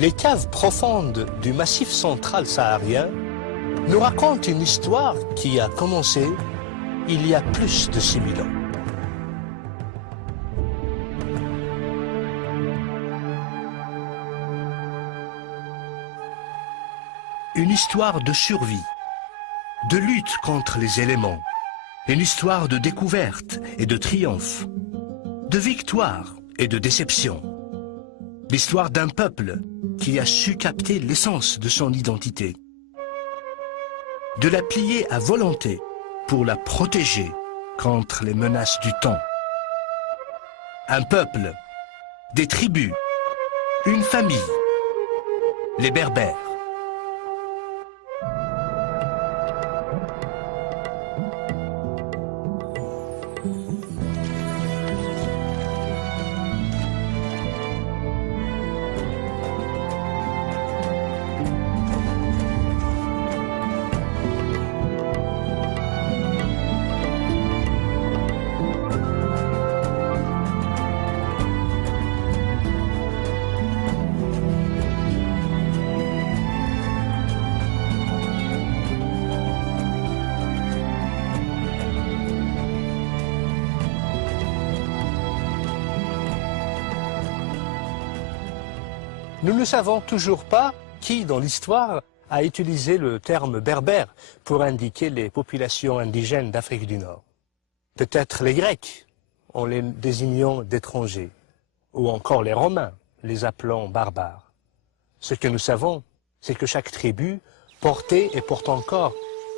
Les caves profondes du massif central saharien nous racontent une histoire qui a commencé il y a plus de 6000 ans. Une histoire de survie, de lutte contre les éléments, une histoire de découverte et de triomphe, de victoire et de déception. L'histoire d'un peuple qui a su capter l'essence de son identité, de la plier à volonté pour la protéger contre les menaces du temps. Un peuple, des tribus, une famille, les Berbères. Nous ne savons toujours pas qui, dans l'histoire, a utilisé le terme berbère pour indiquer les populations indigènes d'Afrique du Nord. Peut-être les Grecs, en les désignant d'étrangers, ou encore les Romains, les appelant barbares. Ce que nous savons, c'est que chaque tribu portait et porte encore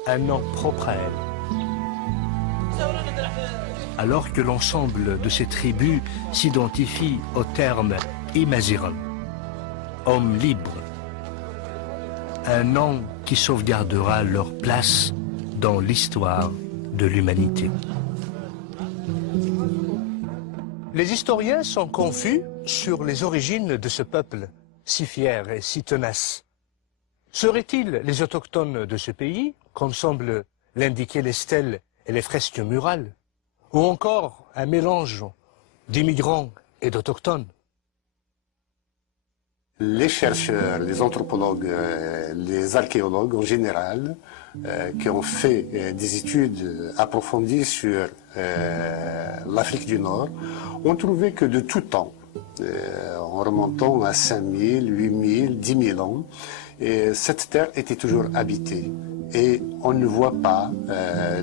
un nom propre à elle. Alors que l'ensemble de ces tribus s'identifie au terme Imaziran, homme libre, un nom qui sauvegardera leur place dans l'histoire de l'humanité. Les historiens sont confus sur les origines de ce peuple, si fier et si tenace. Seraient-ils les autochtones de ce pays, comme semblent l'indiquer les stèles et les fresques murales, ou encore un mélange d'immigrants et d'autochtones? Les chercheurs, les anthropologues, les archéologues en général, qui ont fait des études approfondies sur l'Afrique du Nord, ont trouvé que de tout temps, en remontant à 5000, 8000, 10 000 ans, cette terre était toujours habitée. Et on ne voit pas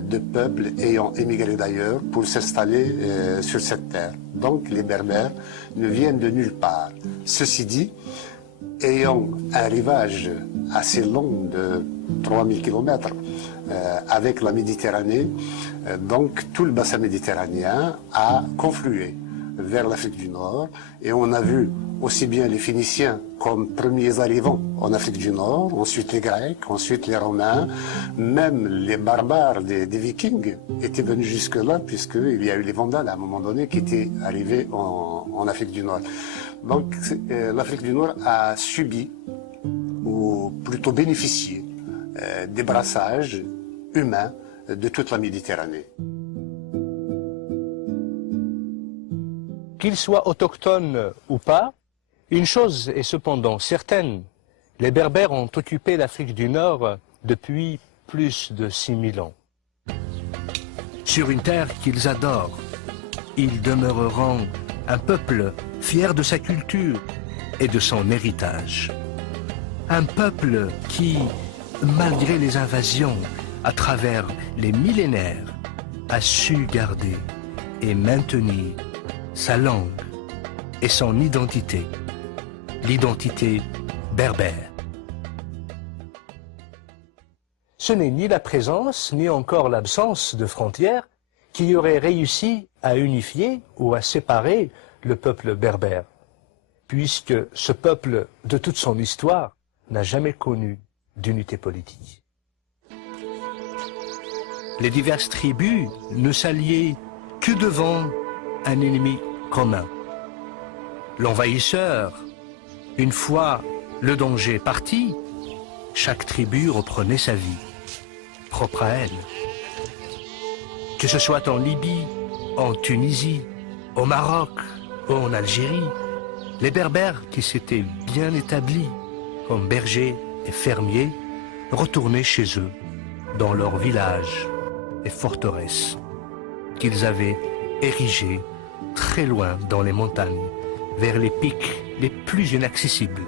de peuple ayant émigré d'ailleurs pour s'installer sur cette terre. Donc les Berbères ne viennent de nulle part. Ceci dit, ayant un rivage assez long de 3000 km avec la Méditerranée, donc tout le bassin méditerranéen a conflué vers l'Afrique du Nord, et on a vu aussi bien les Phéniciens comme premiers arrivants en Afrique du Nord, ensuite les Grecs, ensuite les Romains, même les barbares des Vikings étaient venus jusque-là, puisqu'il y a eu les Vandales à un moment donné qui étaient arrivés en Afrique du Nord. Donc l'Afrique du Nord a subi, ou plutôt bénéficié, des brassages humains de toute la Méditerranée. Qu'ils soient autochtones ou pas, une chose est cependant certaine, les Berbères ont occupé l'Afrique du Nord depuis plus de 6000 ans. Sur une terre qu'ils adorent, ils demeureront un peuple fier de sa culture et de son héritage. Un peuple qui, malgré les invasions, à travers les millénaires, a su garder et maintenir sa langue et son identité, l'identité berbère. Ce n'est ni la présence, ni encore l'absence de frontières qui auraient réussi à unifier ou à séparer le peuple berbère, puisque ce peuple, de toute son histoire, n'a jamais connu d'unité politique. Les diverses tribus ne s'alliaient que devant un ennemi commun. L'envahisseur, une fois le danger parti, chaque tribu reprenait sa vie, propre à elle. Que ce soit en Libye, en Tunisie, au Maroc ou en Algérie, Les Berbères qui s'étaient bien établis comme bergers et fermiers retournaient chez eux, dans leurs villages et forteresses qu'ils avaient érigés très loin dans les montagnes, vers les pics les plus inaccessibles.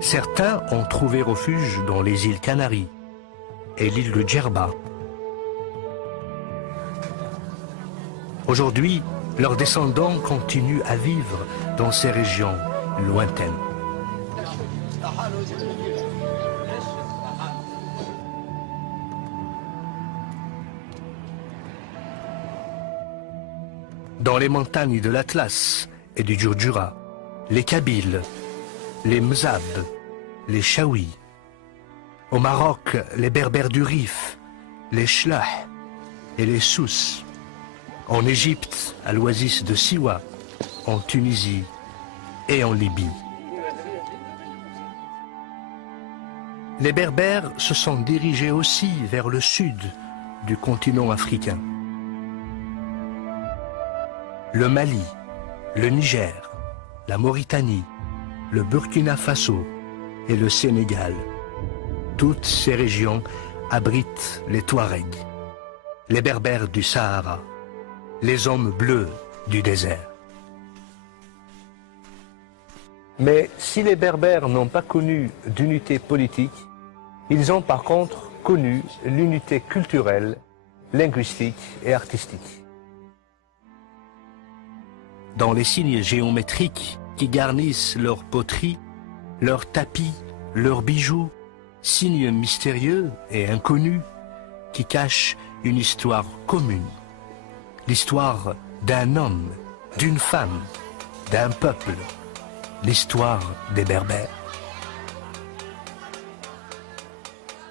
Certains ont trouvé refuge dans les îles Canaries et l'île de Djerba. Aujourd'hui, leurs descendants continuent à vivre dans ces régions lointaines. Dans les montagnes de l'Atlas et du Djurdjura, les Kabyles, les Mzab, les Chaouis. Au Maroc, les Berbères du Rif, les Chlah et les Souss. En Égypte, à l'oasis de Siwa, en Tunisie et en Libye. Les Berbères se sont dirigés aussi vers le sud du continent africain. Le Mali, le Niger, la Mauritanie, le Burkina Faso et le Sénégal. Toutes ces régions abritent les Touaregs, les Berbères du Sahara, les hommes bleus du désert. Mais si les Berbères n'ont pas connu d'unité politique, ils ont par contre connu l'unité culturelle, linguistique et artistique. Dans les signes géométriques qui garnissent leurs poteries, leurs tapis, leurs bijoux, signes mystérieux et inconnus qui cachent une histoire commune. L'histoire d'un homme, d'une femme, d'un peuple, l'histoire des Berbères.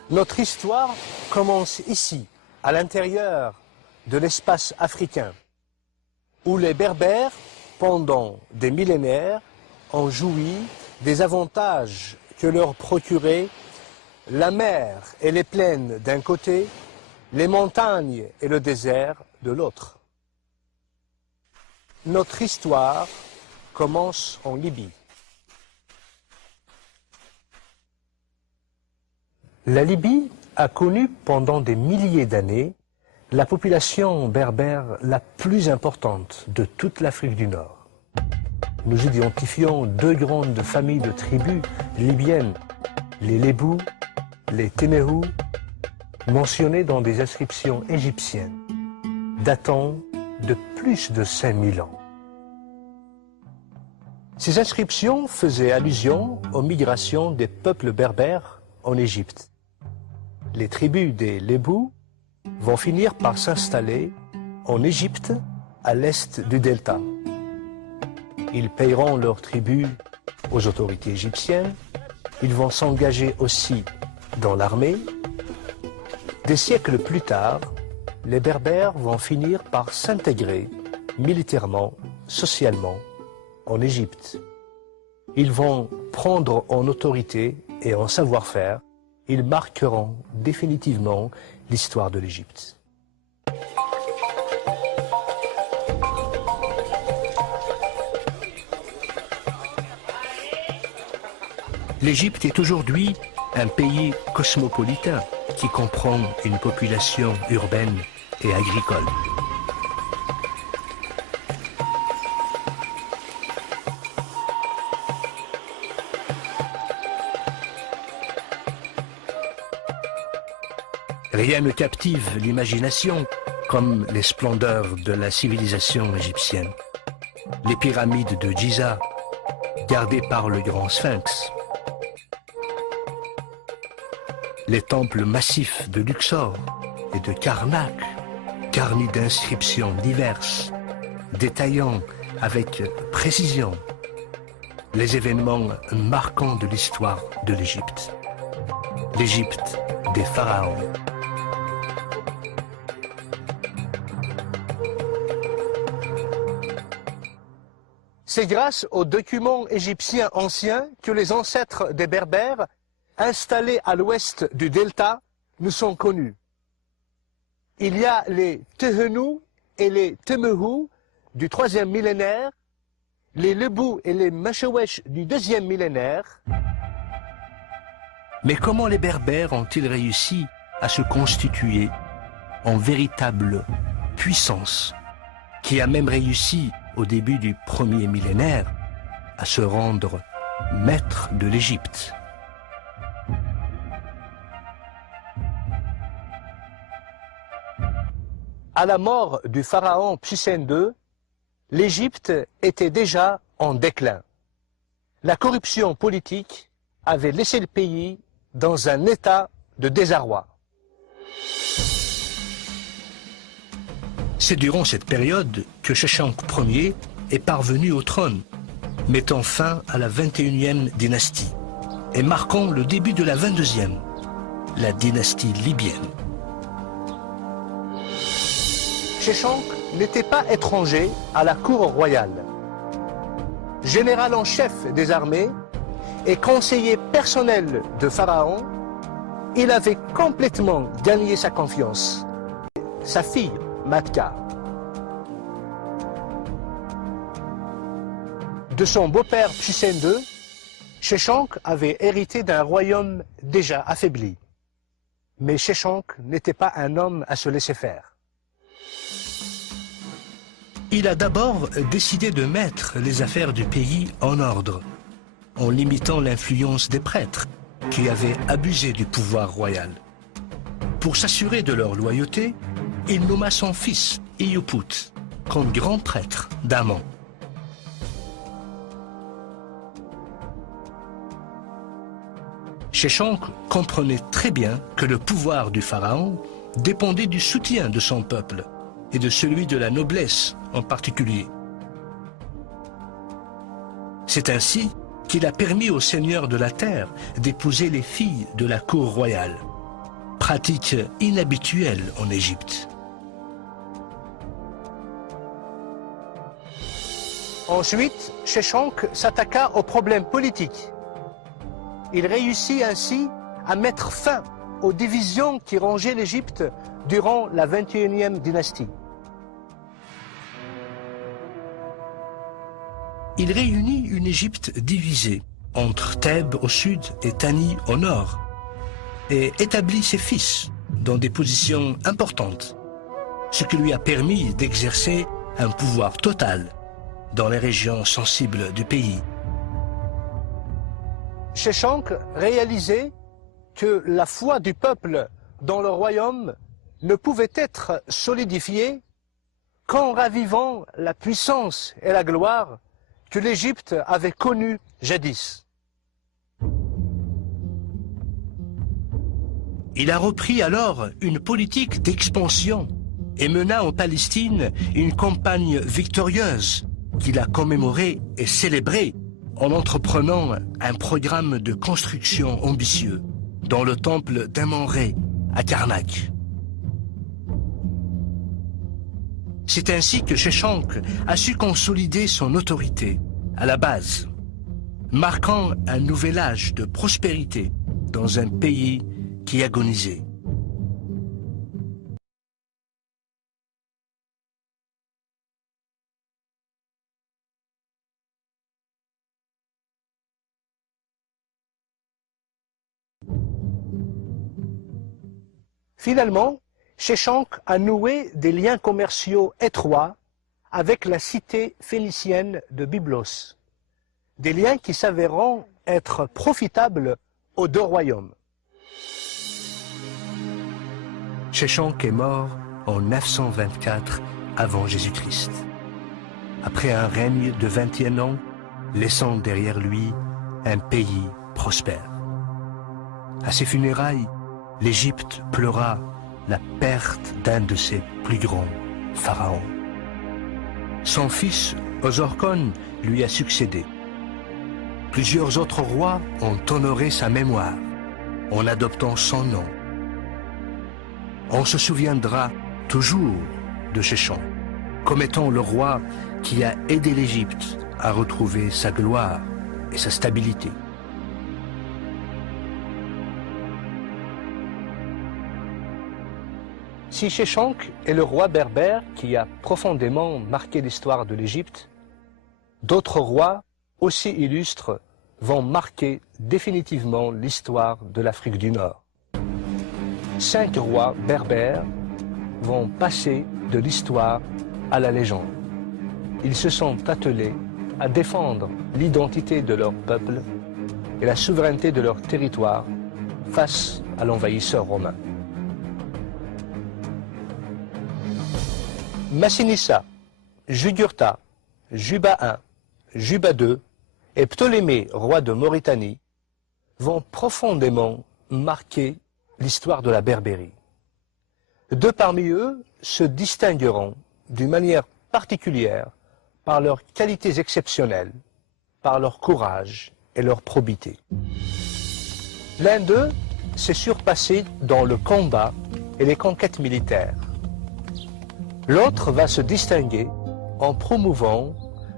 Notre histoire commence ici, à l'intérieur de l'espace africain, où les Berbères, pendant des millénaires, ont joui des avantages que leur procuraient la mer et les plaines d'un côté, les montagnes et le désert de l'autre. Notre histoire commence en Libye. La Libye a connu pendant des milliers d'années la population berbère la plus importante de toute l'Afrique du Nord. Nous identifions deux grandes familles de tribus libyennes, les Lébous, les Téméhous, mentionnées dans des inscriptions égyptiennes, datant de plus de 5000 ans. Ces inscriptions faisaient allusion aux migrations des peuples berbères en Égypte. Les tribus des Lébous vont finir par s'installer en Égypte, à l'est du delta. Ils payeront leur tribut aux autorités égyptiennes. Ils vont s'engager aussi dans l'armée. Des siècles plus tard, les Berbères vont finir par s'intégrer militairement, socialement, en Égypte. Ils vont prendre en autorité et en savoir-faire. Ils marqueront définitivement l'histoire de l'Égypte. L'Égypte est aujourd'hui un pays cosmopolitain qui comprend une population urbaine et agricole. Rien ne captive l'imagination comme les splendeurs de la civilisation égyptienne. Les pyramides de Giza, gardées par le grand sphinx. Les temples massifs de Luxor et de Karnak, garnis d'inscriptions diverses, détaillant avec précision les événements marquants de l'histoire de l'Égypte. L'Égypte des pharaons. C'est grâce aux documents égyptiens anciens que les ancêtres des Berbères, installés à l'ouest du delta, nous sont connus. Il y a les Tehenou et les Temehou du 3e millénaire, les Lebou et les Machewesh du 2e millénaire. Mais comment les Berbères ont-ils réussi à se constituer en véritable puissance, qui a même réussi au début du 1er millénaire à se rendre maître de l'Égypte? À la mort du pharaon Psusen II, l'Égypte était déjà en déclin. La corruption politique avait laissé le pays dans un état de désarroi. C'est durant cette période que Sheshanq Ier est parvenu au trône, mettant fin à la 21e dynastie et marquant le début de la 22e, la dynastie libyenne. Sheshanq n'était pas étranger à la cour royale. Général en chef des armées et conseiller personnel de Pharaon, il avait complètement gagné sa confiance. Sa fille, Matka. De son beau-père Psusen II, Sheshanq avait hérité d'un royaume déjà affaibli. Mais Sheshanq n'était pas un homme à se laisser faire. Il a d'abord décidé de mettre les affaires du pays en ordre, en limitant l'influence des prêtres qui avaient abusé du pouvoir royal. Pour s'assurer de leur loyauté, il nomma son fils, Iyuput, comme grand prêtre d'Amon. Sheshanq comprenait très bien que le pouvoir du pharaon dépendait du soutien de son peuple et de celui de la noblesse en particulier. C'est ainsi qu'il a permis aux seigneurs de la terre d'épouser les filles de la cour royale, pratique inhabituelle en Égypte. Ensuite, Sheshanq s'attaqua aux problèmes politiques. Il réussit ainsi à mettre fin aux divisions qui rongeaient l'Égypte durant la 21e dynastie. Il réunit une Égypte divisée entre Thèbes au sud et Thani au nord et établit ses fils dans des positions importantes, ce qui lui a permis d'exercer un pouvoir total dans les régions sensibles du pays. Sheshanq réalisait que la foi du peuple dans le royaume ne pouvait être solidifiée qu'en ravivant la puissance et la gloire que l'Égypte avait connues jadis. Il a repris alors une politique d'expansion et mena en Palestine une campagne victorieuse qu'il a commémorée et célébrée en entreprenant un programme de construction ambitieux dans le temple d'Amon-Ré à Karnak. C'est ainsi que Sheshanq a su consolider son autorité à la base, marquant un nouvel âge de prospérité dans un pays qui agonisait. Finalement, Sheshanq a noué des liens commerciaux étroits avec la cité phénicienne de Byblos, des liens qui s'avéreront être profitables aux deux royaumes. Sheshanq est mort en 924 avant Jésus-Christ, après un règne de 21 ans, laissant derrière lui un pays prospère. À ses funérailles, l'Égypte pleura la perte d'un de ses plus grands pharaons. Son fils, Osorkon, lui a succédé. Plusieurs autres rois ont honoré sa mémoire en adoptant son nom. On se souviendra toujours de Sheshanq comme étant le roi qui a aidé l'Égypte à retrouver sa gloire et sa stabilité. Si Sheshanq est le roi berbère qui a profondément marqué l'histoire de l'Égypte, d'autres rois aussi illustres vont marquer définitivement l'histoire de l'Afrique du Nord. 5 rois berbères vont passer de l'histoire à la légende. Ils se sont attelés à défendre l'identité de leur peuple et la souveraineté de leur territoire face à l'envahisseur romain. Massinissa, Jugurtha, Juba I, Juba II et Ptolémée, roi de Mauritanie, vont profondément marquer l'histoire de la Berbérie. 2 parmi eux se distingueront d'une manière particulière par leurs qualités exceptionnelles, par leur courage et leur probité. L'un d'eux s'est surpassé dans le combat et les conquêtes militaires. L'autre va se distinguer en promouvant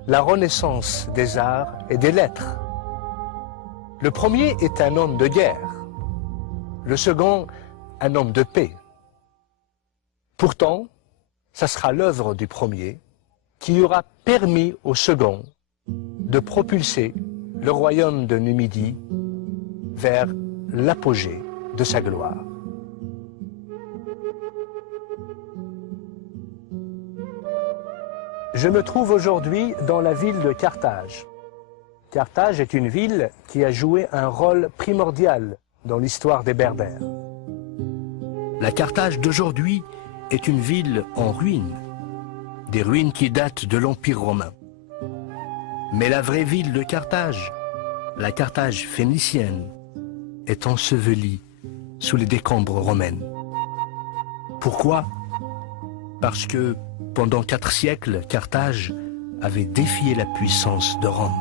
la renaissance des arts et des lettres. Le premier est un homme de guerre, le second un homme de paix. Pourtant, ça sera l'œuvre du premier qui aura permis au second de propulser le royaume de Numidie vers l'apogée de sa gloire. Je me trouve aujourd'hui dans la ville de Carthage. Carthage est une ville qui a joué un rôle primordial dans l'histoire des Berbères. La Carthage d'aujourd'hui est une ville en ruine, des ruines qui datent de l'Empire romain. Mais la vraie ville de Carthage, la Carthage phénicienne, est ensevelie sous les décombres romaines. Pourquoi? Parce que pendant 4 siècles, Carthage avait défié la puissance de Rome.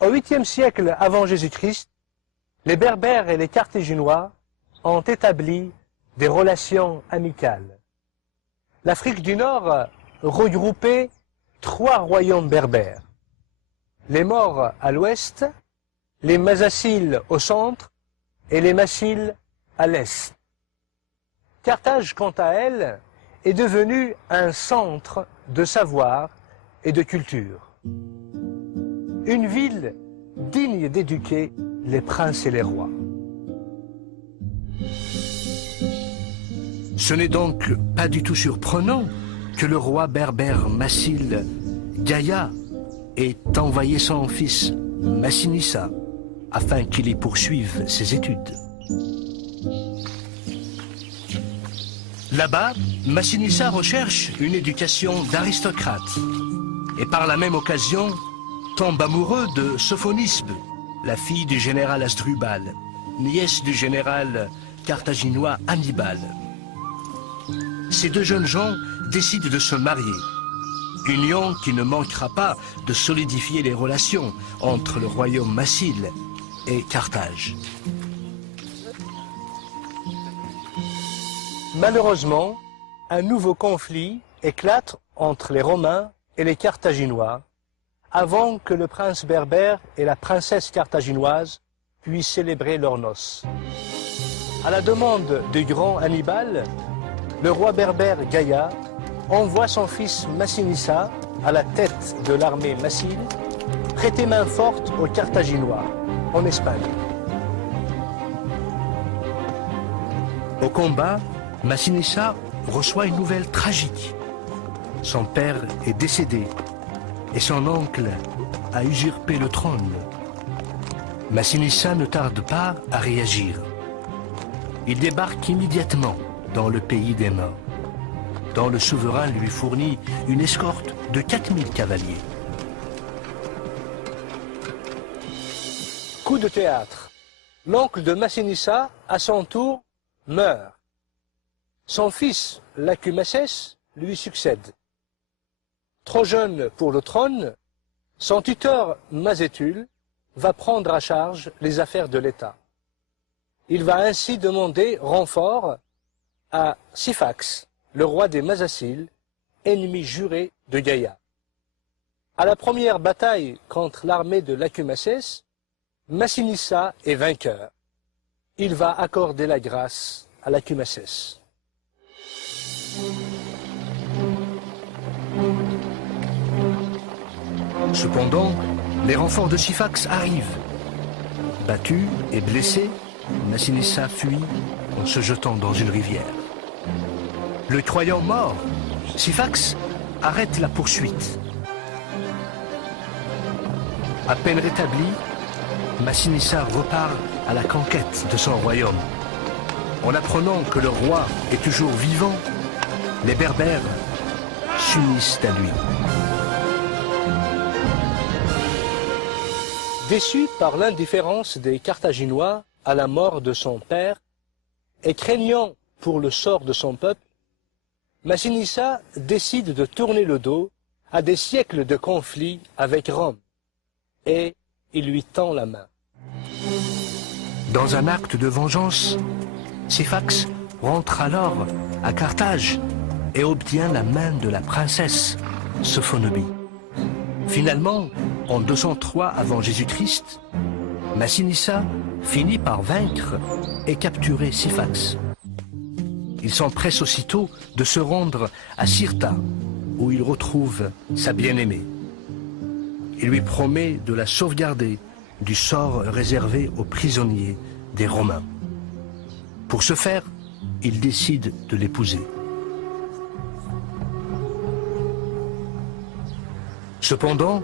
Au 8e siècle avant Jésus-Christ, les Berbères et les Carthaginois ont établi des relations amicales. L'Afrique du Nord regroupait 3 royaumes berbères. Les Maures à l'ouest, les Masaciles au centre et les Massiles à l'est. Carthage, quant à elle, est devenue un centre de savoir et de culture. Une ville digne d'éduquer les princes et les rois. Ce n'est donc pas du tout surprenant que le roi berbère Massile Gaïa ait envoyé son fils Massinissa afin qu'il y poursuive ses études. Là-bas, Massinissa recherche une éducation d'aristocrate et par la même occasion tombe amoureux de Sophonisbe, la fille du général Asdrubal, nièce du général carthaginois Hannibal. Ces 2 jeunes gens décident de se marier, union qui ne manquera pas de solidifier les relations entre le royaume massile et Carthage. Malheureusement, un nouveau conflit éclate entre les Romains et les Carthaginois avant que le prince berbère et la princesse carthaginoise puissent célébrer leurs noces. À la demande du grand Hannibal, le roi berbère Gaïa envoie son fils Massinissa à la tête de l'armée massile prêter main forte aux Carthaginois en Espagne. Au combat, Massinissa reçoit une nouvelle tragique. Son père est décédé et son oncle a usurpé le trône. Massinissa ne tarde pas à réagir. Il débarque immédiatement dans le pays des morts, dont le souverain lui fournit une escorte de 4000 cavaliers. Coup de théâtre. L'oncle de Massinissa, à son tour, meurt. Son fils, Lacumaces, lui succède. Trop jeune pour le trône, son tuteur Mazétul va prendre à charge les affaires de l'État. Il va ainsi demander renfort à Syphax, le roi des Masaciles, ennemi juré de Gaïa. À la première bataille contre l'armée de Lacumaces, Massinissa est vainqueur. Il va accorder la grâce à Lacumaces. Cependant, les renforts de Syphax arrivent. Battu et blessé, Massinissa fuit en se jetant dans une rivière. Le croyant mort, Syphax arrête la poursuite. À peine rétabli, Massinissa repart à la conquête de son royaume. En apprenant que le roi est toujours vivant, les Berbères s'unissent à lui. Déçu par l'indifférence des Carthaginois à la mort de son père et craignant pour le sort de son peuple, Massinissa décide de tourner le dos à des siècles de conflits avec Rome et il lui tend la main. Dans un acte de vengeance, Syphax rentre alors à Carthage et obtient la main de la princesse Sophonobie. Finalement, en 203 avant Jésus-Christ, Massinissa finit par vaincre et capturer Syphax. Il s'empresse aussitôt de se rendre à Cirta, où il retrouve sa bien-aimée. Il lui promet de la sauvegarder du sort réservé aux prisonniers des Romains. Pour ce faire, il décide de l'épouser. Cependant,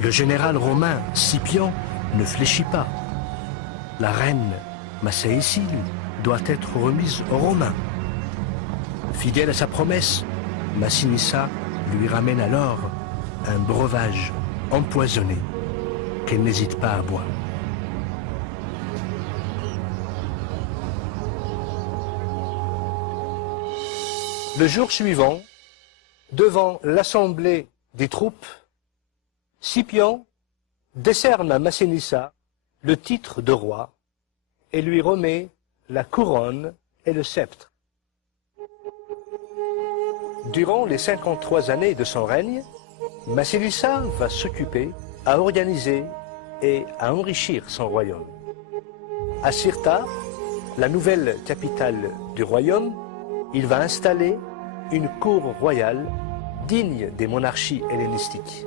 le général romain Scipion ne fléchit pas. La reine Massaécile doit être remise aux Romains. Fidèle à sa promesse, Massinissa lui ramène alors un breuvage empoisonné qu'elle n'hésite pas à boire. Le jour suivant, devant l'assemblée des troupes, Scipion décerne à Massinissa le titre de roi et lui remet la couronne et le sceptre. Durant les 53 années de son règne, Massinissa va s'occuper à organiser et à enrichir son royaume. À Cirta, la nouvelle capitale du royaume, il va installer une cour royale digne des monarchies hellénistiques.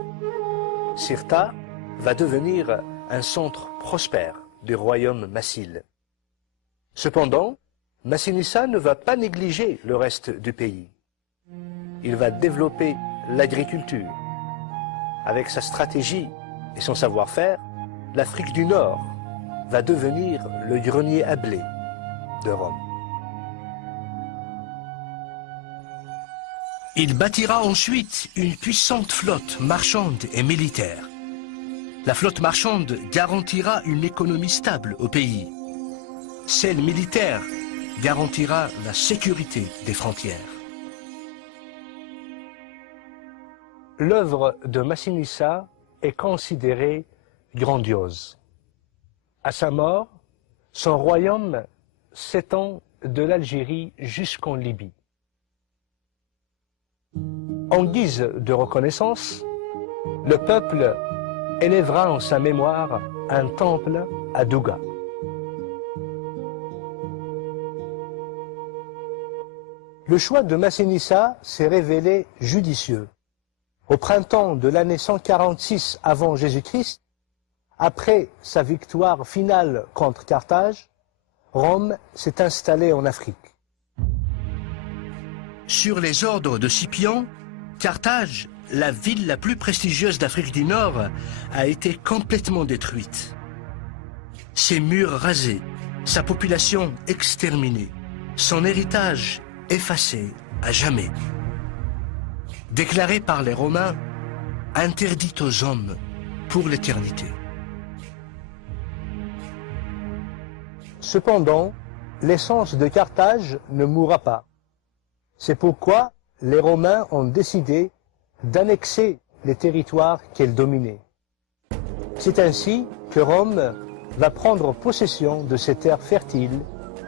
Cirta va devenir un centre prospère du royaume massile. Cependant, Massinissa ne va pas négliger le reste du pays. Il va développer l'agriculture. Avec sa stratégie et son savoir-faire, l'Afrique du Nord va devenir le grenier à blé de Rome. Il bâtira ensuite une puissante flotte marchande et militaire. La flotte marchande garantira une économie stable au pays. Celle militaire garantira la sécurité des frontières. L'œuvre de Massinissa est considérée grandiose. À sa mort, son royaume s'étend de l'Algérie jusqu'en Libye. En guise de reconnaissance, le peuple élèvera en sa mémoire un temple à Douga. Le choix de Massinissa s'est révélé judicieux. Au printemps de l'année 146 avant Jésus-Christ, après sa victoire finale contre Carthage, Rome s'est installée en Afrique. Sur les ordres de Scipion, Carthage, la ville la plus prestigieuse d'Afrique du Nord, a été complètement détruite. Ses murs rasés, sa population exterminée, son héritage effacé à jamais. Déclaré par les Romains, interdit aux hommes pour l'éternité. Cependant, l'essence de Carthage ne mourra pas. C'est pourquoi les Romains ont décidé d'annexer les territoires qu'elle dominait. C'est ainsi que Rome va prendre possession de ces terres fertiles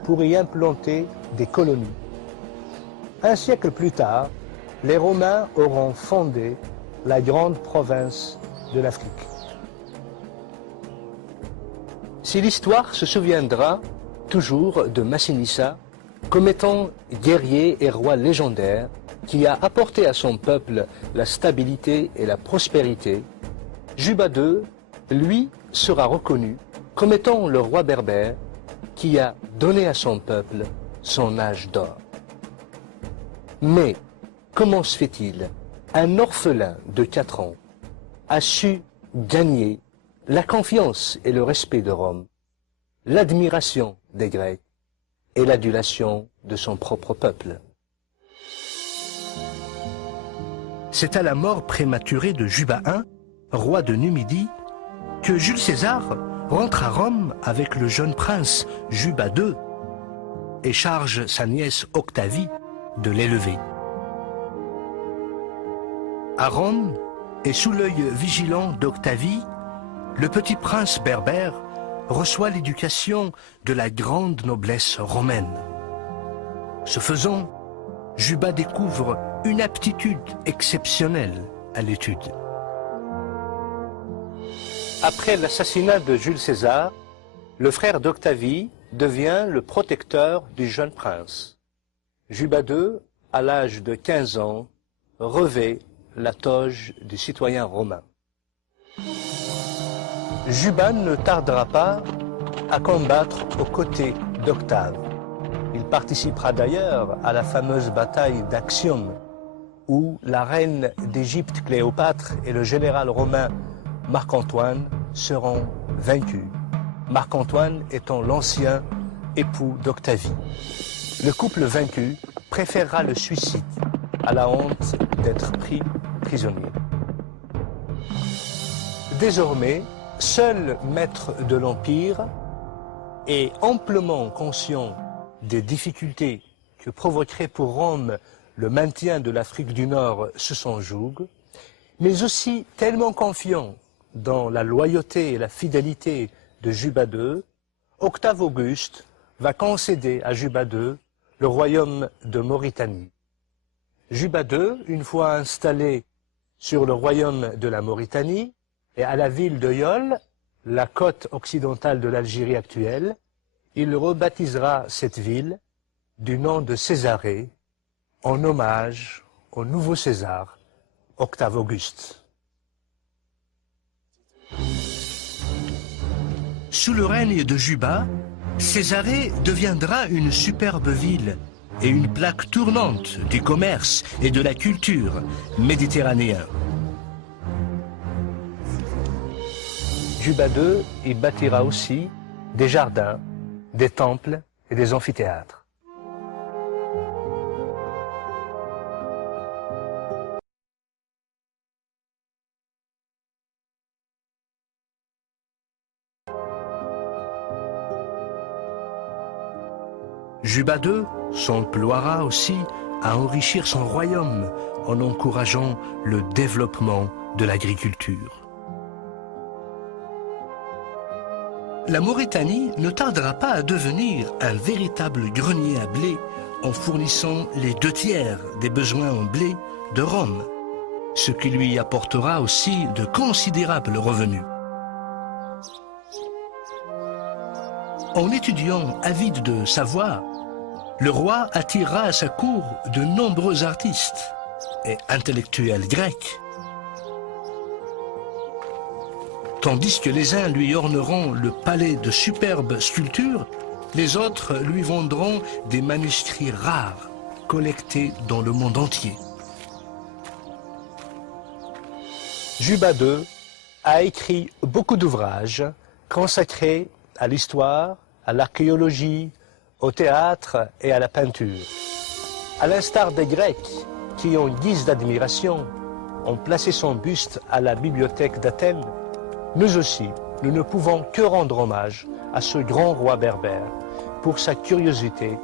pour y implanter des colonies. Un siècle plus tard, les Romains auront fondé la grande province de l'Afrique. Si l'histoire se souviendra toujours de Massinissa comme étant guerrier et roi légendaire qui a apporté à son peuple la stabilité et la prospérité, Juba II, lui, sera reconnu comme étant le roi berbère qui a donné à son peuple son âge d'or. Mais comment se fait-il un orphelin de 4 ans a su gagner la confiance et le respect de Rome, l'admiration des Grecs et l'adulation de son propre peuple? C'est à la mort prématurée de Juba I, roi de Numidie, que Jules César rentre à Rome avec le jeune prince Juba II et charge sa nièce Octavie de l'élever. À Rome, et sous l'œil vigilant d'Octavie, le petit prince berbère reçoit l'éducation de la grande noblesse romaine. Ce faisant, Juba découvre une aptitude exceptionnelle à l'étude. Après l'assassinat de Jules César, le frère d'Octavie devient le protecteur du jeune prince. Juba II, à l'âge de 15 ans, revêt la toge du citoyen romain. Juba ne tardera pas à combattre aux côtés d'Octave. Il participera d'ailleurs à la fameuse bataille d'Actium, où la reine d'Égypte Cléopâtre et le général romain Marc-Antoine seront vaincus. Marc-Antoine étant l'ancien époux d'Octavie. Le couple vaincu préférera le suicide à la honte d'être pris prisonnier. Désormais, seul maître de l'Empire et amplement conscient des difficultés que provoquerait pour Rome le maintien de l'Afrique du Nord sous son joug, mais aussi tellement confiant dans la loyauté et la fidélité de Juba II, Octave Auguste va concéder à Juba II le royaume de Mauritanie. Juba II, une fois installé sur le royaume de la Mauritanie et à la ville de Yol, la côte occidentale de l'Algérie actuelle, il rebaptisera cette ville du nom de Césarée, en hommage au nouveau César, Octave Auguste. Sous le règne de Juba, Césarée deviendra une superbe ville et une plaque tournante du commerce et de la culture méditerranéen. Juba II y bâtira aussi des jardins, des temples et des amphithéâtres. Juba II s'emploiera aussi à enrichir son royaume en encourageant le développement de l'agriculture. La Mauritanie ne tardera pas à devenir un véritable grenier à blé en fournissant les 2/3 des besoins en blé de Rome, ce qui lui apportera aussi de considérables revenus. En étudiant avide de savoir, le roi attirera à sa cour de nombreux artistes et intellectuels grecs, tandis que les uns lui orneront le palais de superbes sculptures, les autres lui vendront des manuscrits rares collectés dans le monde entier. Juba II a écrit beaucoup d'ouvrages consacrés à l'histoire, à l'archéologie, au théâtre et à la peinture. À l'instar des Grecs qui, en guise d'admiration, ont placé son buste à la bibliothèque d'Athènes, nous aussi, nous ne pouvons que rendre hommage à ce grand roi berbère pour sa curiosité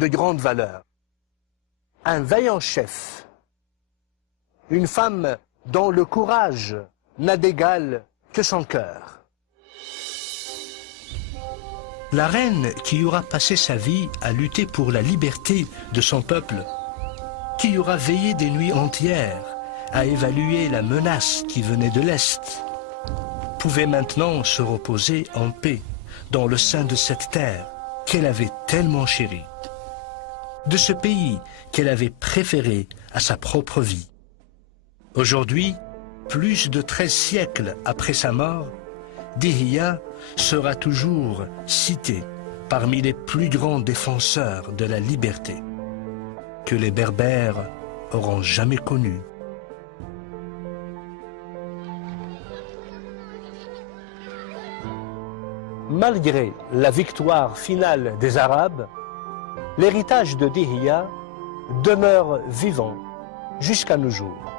de grande valeur. Un vaillant chef, une femme dont le courage n'a d'égal que son cœur. La reine qui aura passé sa vie à lutter pour la liberté de son peuple, qui aura veillé des nuits entières à évaluer la menace qui venait de l'Est, pouvait maintenant se reposer en paix dans le sein de cette terre qu'elle avait tellement chérie, de ce pays qu'elle avait préféré à sa propre vie. Aujourd'hui, plus de 13 siècles après sa mort, Dihya sera toujours cité parmi les plus grands défenseurs de la liberté que les Berbères auront jamais connue. Malgré la victoire finale des Arabes, l'héritage de Dihya demeure vivant jusqu'à nos jours.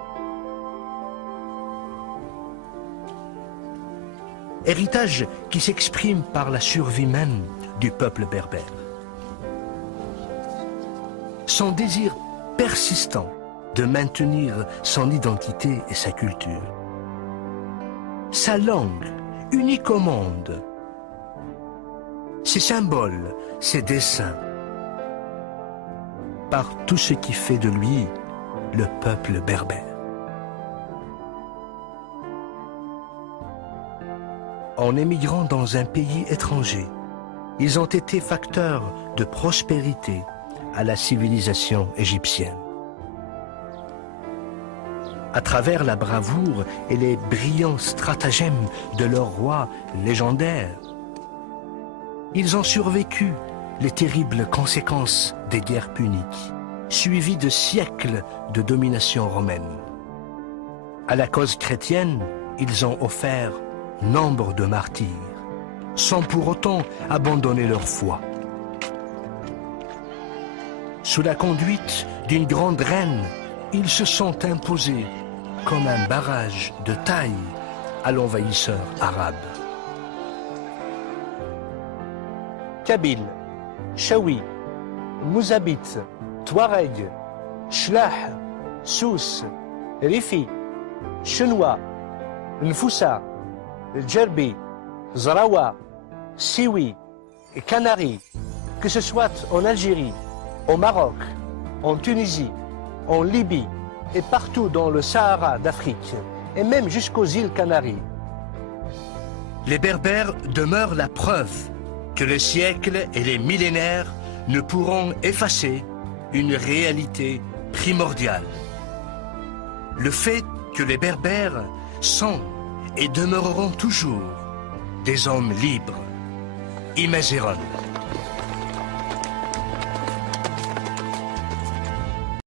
Héritage qui s'exprime par la survie même du peuple berbère. Son désir persistant de maintenir son identité et sa culture. Sa langue, unique au monde. Ses symboles, ses dessins. Par tout ce qui fait de lui le peuple berbère. En émigrant dans un pays étranger, ils ont été facteurs de prospérité à la civilisation égyptienne. À travers la bravoure et les brillants stratagèmes de leurs rois légendaires, ils ont survécu les terribles conséquences des guerres puniques, suivies de siècles de domination romaine. À la cause chrétienne, ils ont offert nombre de martyrs, sans pour autant abandonner leur foi. Sous la conduite d'une grande reine, ils se sont imposés comme un barrage de taille à l'envahisseur arabe. Kabyle, Chaoui, Mouzabit, Touareg, Chlah, Souss, Rifi, Chenois, Nfoussa, Djerbi, Zarawa, Sioui et Canaries, que ce soit en Algérie, au Maroc, en Tunisie, en Libye et partout dans le Sahara d'Afrique, et même jusqu'aux îles Canaries. Les Berbères demeurent la preuve que les siècles et les millénaires ne pourront effacer une réalité primordiale. Le fait que les Berbères sont et demeureront toujours des hommes libres, Imazéron.